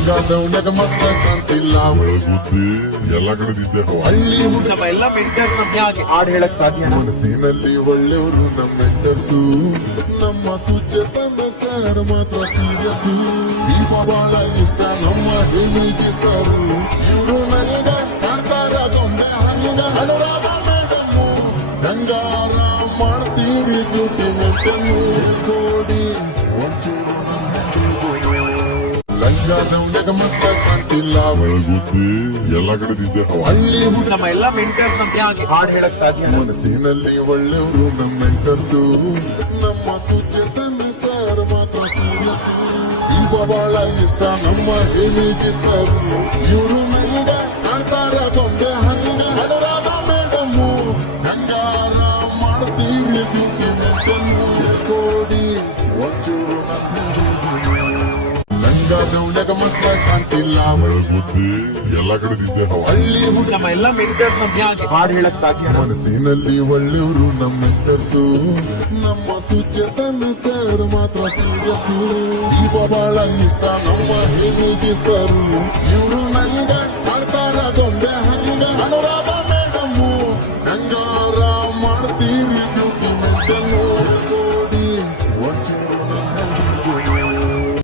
ಲಂಗಾದವನಾಗ ಮಸ್ತ ಕಾಣ್ತಿಲ್ಲ ಒಳಗುದ್ದಿ ಎಲ್ಲ ಕಡೆ ನಿದ್ದೆ ಹಳ್ಳಿ ನಮ್ಮ ಎಲ್ಲ ಮೆಂಟರ್ಸ್ ನಮ್ಗೆ ಯಾಕೆ ಹಾಡು ಹೇಳಕ್ ಸಾಧ್ಯ? ಮನಸ್ಸಿನಲ್ಲಿ ಒಳ್ಳೆಯವರು ನಮ್ಮ ಮೆಂಟರ್ಸು, ನಮ್ಮ ಸುಚೇತನ ಸರ್ ಮಾತ್ರ ಸೀರಿಯಸ್ಸು. ದೀಪ ಬಹಳ ಇಷ್ಟ ನಮ್ಮ ಹೇಮಿಗೆ ಸರ್, ಇವರು ನನಗ ಕಾಣ್ತಾರ ಗೊಂಬೆ ಹಂಗ ಹಣರಾಗ ಮೇಡಮ್ಮು. ಗಂಗಾರ ಮಾಡ್ತೀವಿ ಡ್ಯೂಟಿ ಮೆಂಟನ್ನು ಕೊಡಿ ಒಂಚೂರು ಲಂಗಾದವನಾಗ ಮಸ್ತ ಕಾಣ್ತಿಲ್ಲ ಒಳಗುದ್ದಿ ಎಲ್ಲ ಕಡೆ ನಿದ್ದೆ ಹಳ್ಳಿ ನಮ್ಮ ಎಲ್ಲ ಮೆಂಟರ್ಸ್ ನಮ್ಗೆ ಯಾಕೆ ಹಾಡು ಹೇಳಕ್ ಸಾಧ್ಯ? ಮನಸ್ಸಿನಲ್ಲಿ ಒಳ್ಳೆಯವರು ನಮ್ಮ ಮೆಂಟರ್ಸು, ನಮ್ಮ ಸುಚೇತನ ಸರ್ ಮಾತ್ರ ಸೀರಿಯಸ್ಸು. ದೀಪ ಬಹಳ ಇಷ್ಟ ನಮ್ಮ ಹೇಮಿಗೆ ಸರ್, ಇವರು ನನಗ ಕಾಣ್ತಾರ ಗೊಂಬೆ ಹಂಗ ಹಣರಾಗ ಮೇಡಮ್ಮು. ಗಂಗಾರ ಮಾಡ್ತೀವಿ ಡ್ಯೂಟಿ ಮೆಂಟನ್ನು ಕೊಡಿ ಒಂಚೂರು ಲಂಗಾದವನಾಗ ಮಸ್ತ ಕಾಣ್ತಿಲ್ಲ ಒಳಗುದ್ದಿ ಎಲ್ಲ ಕಡೆ ನಿದ್ದೆ ಹಳ್ಳಿ ನಮ್ಮ ಎಲ್ಲ ಮೆಂಟರ್ಸ್ ನಮ್ಗೆ ಯಾಕೆ ಹಾಡು ಹೇಳಕ್ ಸಾಧ್ಯ? ಮನಸ್ಸಿನಲ್ಲಿ ಒಳ್ಳೆಯವರು ನಮ್ಮ ಮೆಂಟರ್ಸು, ನಮ್ಮ ಸುಚೇತನ ಸರ್ ಮಾತ್ರ ಸೀರಿಯಸ್ಸು. ದೀಪ ಬಹಳ ಇಷ್ಟ ನಮ್ಮ ಹೇಮಿಗೆ ಸರ್, ಇವರು ನನಗ